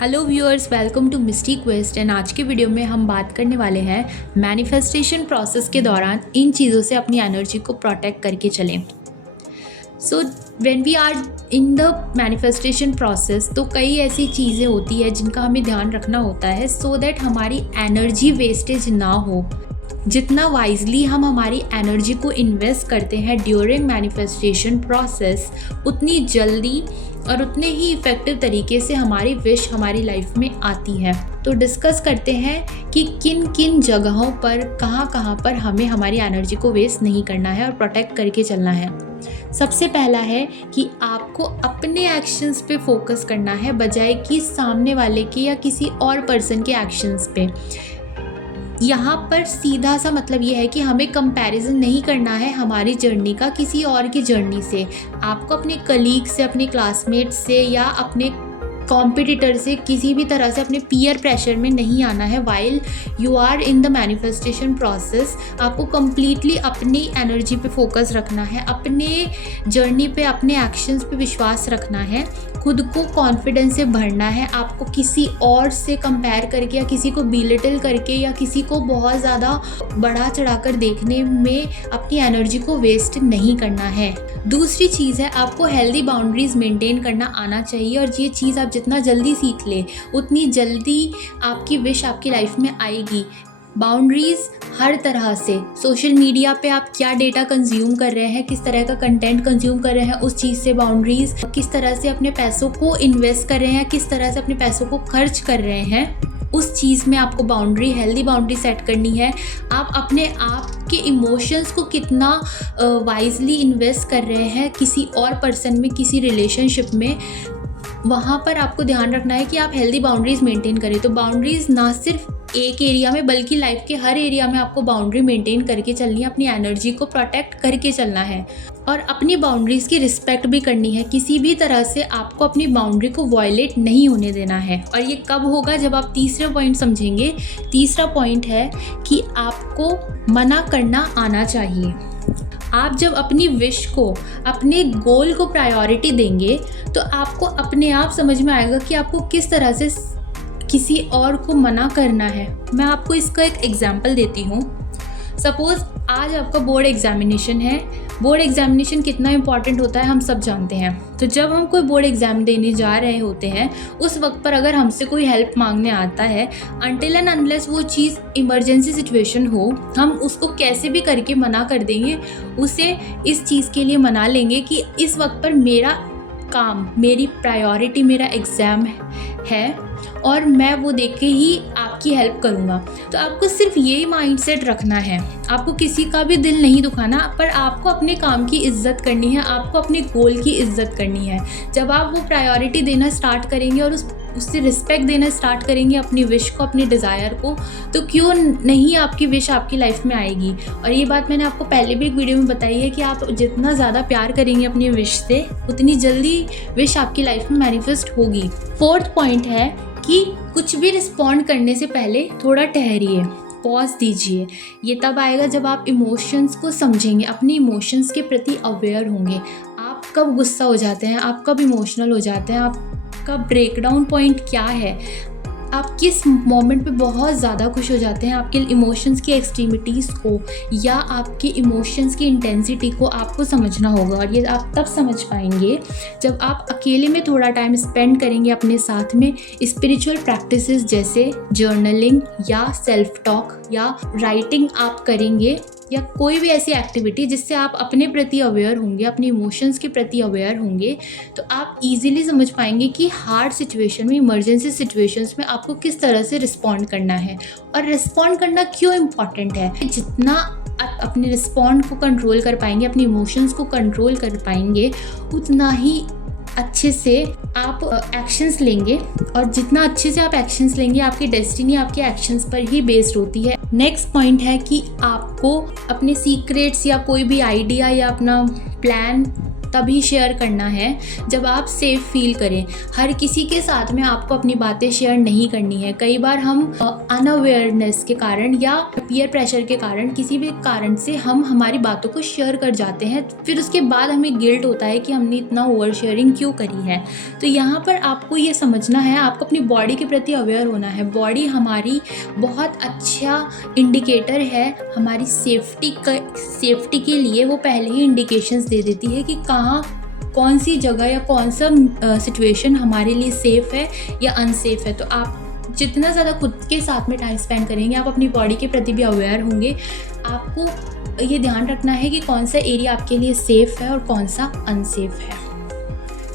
Hello viewers, welcome to Misty Quest. And आज के video में हम बात करने वाले हैं मैनिफेस्टेशन प्रोसेस के दौरान इन चीज़ों से अपनी एनर्जी को प्रोटेक्ट करके चलें। So when we are in the manifestation process तो कई ऐसी चीज़ें होती है जिनका हमें ध्यान रखना होता है सो दैट हमारी एनर्जी वेस्टेज ना हो। जितना वाइजली हम हमारी एनर्जी को इन्वेस्ट करते हैं ड्यूरिंग मैनिफेस्टेशन प्रोसेस, उतनी जल्दी और उतने ही इफ़ेक्टिव तरीके से हमारी विश हमारी लाइफ में आती है। तो डिस्कस करते हैं कि किन किन जगहों पर कहाँ पर हमें हमारी एनर्जी को वेस्ट नहीं करना है और प्रोटेक्ट करके चलना है। सबसे पहला है कि आपको अपने एक्शंस पे फोकस करना है बजाय कि सामने वाले के या किसी और पर्सन के एक्शंस पे। यहाँ पर सीधा सा मतलब ये है कि हमें कंपैरिजन नहीं करना है हमारी जर्नी का किसी और की जर्नी से। आपको अपने कलीग से, अपने क्लासमेट से या अपने कॉम्पिटिटर से, किसी भी तरह से अपने पीयर प्रेशर में नहीं आना है। While you are in the manifestation process आपको कम्प्लीटली अपनी एनर्जी पे फोकस रखना है, अपने जर्नी पे, अपने एक्शंस पे विश्वास रखना है, खुद को कॉन्फिडेंस से भरना है। आपको किसी और से कंपेयर करके या किसी को बिलिटल करके या किसी को बहुत ज़्यादा बढ़ा चढ़ाकर देखने में अपनी एनर्जी को वेस्ट नहीं करना है। दूसरी चीज़ है, आपको हेल्दी बाउंड्रीज़ मेंटेन करना आना चाहिए और ये चीज़ आप जितना जल्दी सीख लें उतनी जल्दी आपकी विश आपकी लाइफ में आएगी। बाउंड्रीज़ हर तरह से, सोशल मीडिया पे आप क्या डेटा कंज्यूम कर रहे हैं, किस तरह का कंटेंट कंज्यूम कर रहे हैं, उस चीज़ से बाउंड्रीज़, किस तरह से अपने पैसों को इन्वेस्ट कर रहे हैं, किस तरह से अपने पैसों को खर्च कर रहे हैं, उस चीज़ में आपको बाउंड्री, हेल्दी बाउंड्री सेट करनी है। आप अपने आप के इमोशंस को कितना वाइजली इन्वेस्ट कर रहे हैं किसी और पर्सन में, किसी रिलेशनशिप में, वहाँ पर आपको ध्यान रखना है कि आप हेल्दी बाउंड्रीज़ मेंटेन करें। तो बाउंड्रीज़ ना सिर्फ एक एरिया में बल्कि लाइफ के हर एरिया में आपको बाउंड्री मेंटेन करके चलनी है, अपनी एनर्जी को प्रोटेक्ट करके चलना है और अपनी बाउंड्रीज़ की रिस्पेक्ट भी करनी है। किसी भी तरह से आपको अपनी बाउंड्री को वायलेट नहीं होने देना है। और ये कब होगा? जब आप तीसरा पॉइंट समझेंगे। तीसरा पॉइंट है कि आपको मना करना आना चाहिए। आप जब अपनी विश को, अपने गोल को प्रायोरिटी देंगे तो आपको अपने आप समझ में आएगा कि आपको किस तरह से किसी और को मना करना है। मैं आपको इसका एक एग्जांपल देती हूँ। सपोज़ आज आपका बोर्ड एग्जामिनेशन है। बोर्ड एग्जामिनेशन कितना इम्पॉर्टेंट होता है हम सब जानते हैं। तो जब हम कोई बोर्ड एग्ज़ाम देने जा रहे होते हैं उस वक्त पर अगर हमसे कोई हेल्प मांगने आता है, अनटिल एंड अनलेस वो चीज़ इमरजेंसी सिचुएशन हो, हम उसको कैसे भी करके मना कर देंगे। उसे इस चीज़ के लिए मना लेंगे कि इस वक्त पर मेरा काम, मेरी प्रायोरिटी मेरा एग्ज़ाम है और मैं वो देख के ही आपकी हेल्प करूँगा। तो आपको सिर्फ यही माइंडसेट रखना है। आपको किसी का भी दिल नहीं दुखाना, पर आपको अपने काम की इज़्ज़त करनी है, आपको अपने गोल की इज़्ज़त करनी है। जब आप वो प्रायोरिटी देना स्टार्ट करेंगे और उससे रिस्पेक्ट देना स्टार्ट करेंगे अपनी विश को, अपने डिज़ायर को, तो क्यों नहीं आपकी विश आपकी लाइफ में आएगी। और ये बात मैंने आपको पहले भी एक वीडियो में बताई है कि आप जितना ज़्यादा प्यार करेंगे अपनी विश से उतनी जल्दी विश आपकी लाइफ में मैनिफेस्ट होगी। फोर्थ पॉइंट है कि कुछ भी रिस्पॉन्ड करने से पहले थोड़ा ठहरिए, पॉज दीजिए। ये तब आएगा जब आप इमोशंस को समझेंगे, अपने इमोशंस के प्रति अवेयर होंगे। आप कब गुस्सा हो जाते हैं, आप कब इमोशनल हो जाते हैं, आपका ब्रेकडाउन पॉइंट क्या है, आप किस मोमेंट पे बहुत ज़्यादा खुश हो जाते हैं। आपके इमोशंस की एक्सट्रीमिटीज़ को या आपके इमोशंस की इंटेंसिटी को आपको समझना होगा। और ये आप तब समझ पाएंगे जब आप अकेले में थोड़ा टाइम स्पेंड करेंगे अपने साथ में। स्पिरिचुअल प्रैक्टिसेस जैसे जर्नलिंग या सेल्फ टॉक या राइटिंग आप करेंगे, या कोई भी ऐसी एक्टिविटी जिससे आप अपने प्रति अवेयर होंगे, अपने इमोशंस के प्रति अवेयर होंगे, तो आप इजीली समझ पाएंगे कि हार्ड सिचुएशन में, इमरजेंसी सिचुएशंस में आपको किस तरह से रिस्पॉन्ड करना है और रिस्पॉन्ड करना क्यों इम्पॉर्टेंट है। जितना आप अपने रिस्पॉन्ड को कंट्रोल कर पाएंगे, अपने इमोशंस को कंट्रोल कर पाएंगे, उतना ही अच्छे से आप एक्शंस लेंगे। और जितना अच्छे से आप एक्शंस लेंगे, आपकी डेस्टिनी आपके एक्शंस पर ही बेस्ड होती है। नेक्स्ट पॉइंट है कि आपको अपने सीक्रेट्स या कोई भी आइडिया या अपना प्लान तभी शेयर करना है जब आप सेफ़ फील करें। हर किसी के साथ में आपको अपनी बातें शेयर नहीं करनी है। कई बार हम अनअवेयरनेस के कारण या पीयर प्रेशर के कारण, किसी भी कारण से हम हमारी बातों को शेयर कर जाते हैं, फिर उसके बाद हमें गिल्ट होता है कि हमने इतना ओवर शेयरिंग क्यों करी है। तो यहाँ पर आपको ये समझना है, आपको अपनी बॉडी के प्रति अवेयर होना है। बॉडी हमारी बहुत अच्छा इंडिकेटर है, हमारी सेफ्टी के लिए वो पहले ही इंडिकेशंस दे देती है कि कौन सी जगह या कौन सा सिचुएशन हमारे लिए सेफ़ है या अनसेफ है। तो आप जितना ज़्यादा खुद के साथ में टाइम स्पेंड करेंगे, आप अपनी बॉडी के प्रति भी अवेयर होंगे। आपको ये ध्यान रखना है कि कौन सा एरिया आपके लिए सेफ़ है और कौन सा अनसेफ है।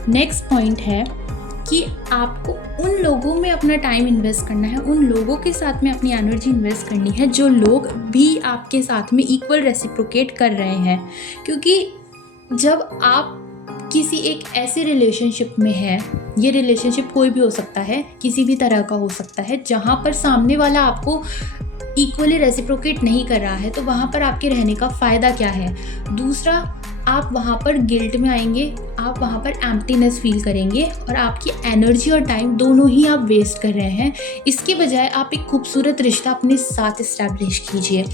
नेक्स्ट पॉइंट है कि आपको उन लोगों में अपना टाइम इन्वेस्ट करना है, उन लोगों के साथ में अपनी एनर्जी इन्वेस्ट करनी है जो लोग भी आपके साथ में इक्वल रेसिप्रोकेट कर रहे हैं। क्योंकि जब आप किसी एक ऐसे रिलेशनशिप में है, ये रिलेशनशिप कोई भी हो सकता है, किसी भी तरह का हो सकता है, जहाँ पर सामने वाला आपको इक्वली रेसिप्रोकेट नहीं कर रहा है, तो वहाँ पर आपके रहने का फ़ायदा क्या है। दूसरा, आप वहाँ पर गिल्ट में आएंगे, आप वहाँ पर एम्प्टीनेस फील करेंगे और आपकी एनर्जी और टाइम दोनों ही आप वेस्ट कर रहे हैं। इसके बजाय आप एक खूबसूरत रिश्ता अपने साथ इस्टेब्लिश कीजिए।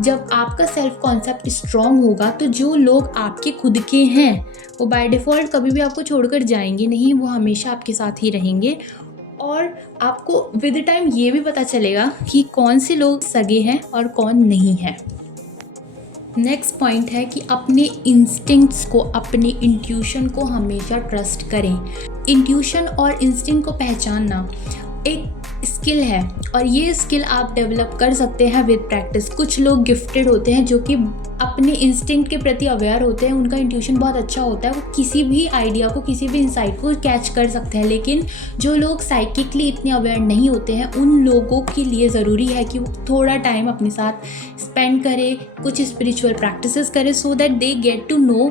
जब आपका सेल्फ कॉन्सेप्ट स्ट्रॉन्ग होगा तो जो लोग आपके खुद के हैं वो बाय डिफ़ॉल्ट कभी भी आपको छोड़कर जाएंगे नहीं, वो हमेशा आपके साथ ही रहेंगे। और आपको विद टाइम ये भी पता चलेगा कि कौन से लोग सगे हैं और कौन नहीं है। नेक्स्ट पॉइंट है कि अपने इंस्टिंक्ट्स को, अपने इंट्यूशन को हमेशा ट्रस्ट करें। इंट्यूशन और इंस्टिंक्ट को पहचानना एक स्किल है और ये स्किल आप डेवलप कर सकते हैं विद प्रैक्टिस। कुछ लोग गिफ्टेड होते हैं जो कि अपने इंस्टिंक्ट के प्रति अवेयर होते हैं, उनका इंट्यूशन बहुत अच्छा होता है, वो किसी भी आइडिया को, किसी भी इंसाइट को कैच कर सकते हैं। लेकिन जो लोग साइकिकली इतने अवेयर नहीं होते हैं, उन लोगों के लिए ज़रूरी है कि वो थोड़ा टाइम अपने साथ स्पेंड करें, कुछ स्पिरिचुअल प्रैक्टिसेस करें, so that they get to know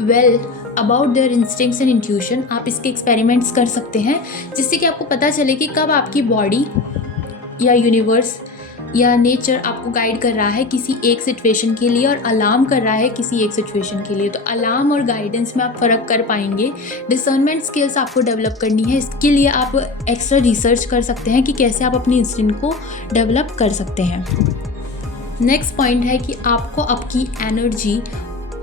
well about their instincts and intuition. आप इसके एक्सपेरिमेंट्स कर सकते हैं जिससे कि आपको पता चले कि कब आपकी बॉडी या यूनिवर्स या नेचर आपको गाइड कर रहा है किसी एक सिचुएशन के लिए और अलार्म कर रहा है किसी एक सिचुएशन के लिए। तो अलार्म और गाइडेंस में आप फ़र्क कर पाएंगे। डिसर्नमेंट स्किल्स आपको डेवलप करनी है, इसके लिए आप एक्स्ट्रा रिसर्च कर सकते हैं कि कैसे आप अपनी इंस्टिंक्ट को डेवलप कर सकते हैं। नेक्स्ट पॉइंट है कि आपको आपकी एनर्जी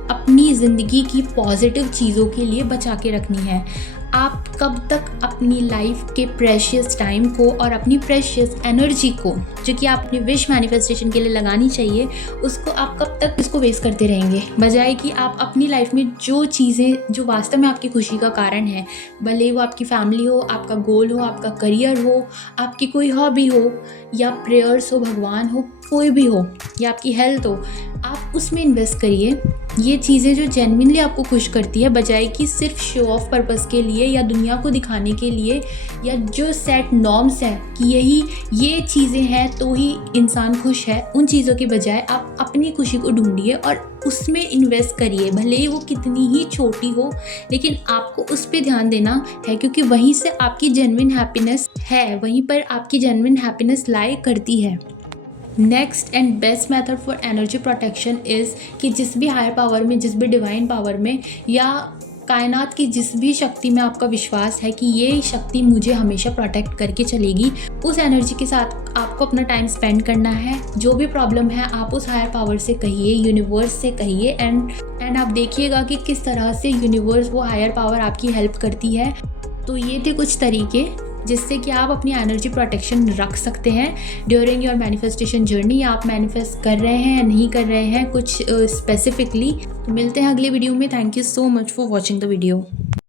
अपनी ज़िंदगी की पॉजिटिव चीज़ों के लिए बचा के रखनी है। आप कब तक अपनी लाइफ के प्रेशियस टाइम को और अपनी प्रेशियस एनर्जी को, जो कि आप अपनी विश मैनिफेस्टेशन के लिए लगानी चाहिए, उसको आप कब तक इसको वेस्ट करते रहेंगे, बजाय कि आप अपनी लाइफ में जो चीज़ें जो वास्तव में आपकी खुशी का कारण है, भले वो आपकी फैमिली हो, आपका गोल हो, आपका करियर हो, आपकी कोई हॉबी हो या प्रेयर्स हो, भगवान हो, कोई भी हो, या आपकी हेल्थ हो, आप उसमें इन्वेस्ट करिए। ये चीज़ें जो जेन्युइनली आपको खुश करती है, बजाय कि सिर्फ शो ऑफ पर्पस के लिए या दुनिया को दिखाने के लिए, या जो सेट नॉर्म्स हैं कि ये चीज़ें हैं तो ही इंसान खुश है, उन चीज़ों के बजाय आप अपनी खुशी को ढूंढिए और उसमें इन्वेस्ट करिए। भले ही वो कितनी ही छोटी हो, लेकिन आपको उस पर ध्यान देना है, क्योंकि वहीं से आपकी जेन्युइन हैप्पीनेस है, वहीं पर आपकी जेन्युइन हैप्पीनेस लाई करती है। Next and best method for energy protection is कि जिस भी हायर पावर में, जिस भी डिवाइन पावर में या कायनात की जिस भी शक्ति में आपका विश्वास है कि ये शक्ति मुझे हमेशा प्रोटेक्ट करके चलेगी, उस एनर्जी के साथ आपको अपना टाइम स्पेंड करना है। जो भी प्रॉब्लम है आप उस हायर पावर से कहिए, यूनिवर्स से कहिए, एंड आप देखिएगा कि किस तरह से यूनिवर्स, वो हायर पावर आपकी हेल्प करती है। तो ये थे कुछ तरीके जिससे कि आप अपनी एनर्जी प्रोटेक्शन रख सकते हैं ड्यूरिंग योर मैनिफेस्टेशन जर्नी। आप मैनिफेस्ट कर रहे हैं या नहीं कर रहे हैं कुछ स्पेसिफिकली। तो मिलते हैं अगले वीडियो में। Thank you so much for watching the video.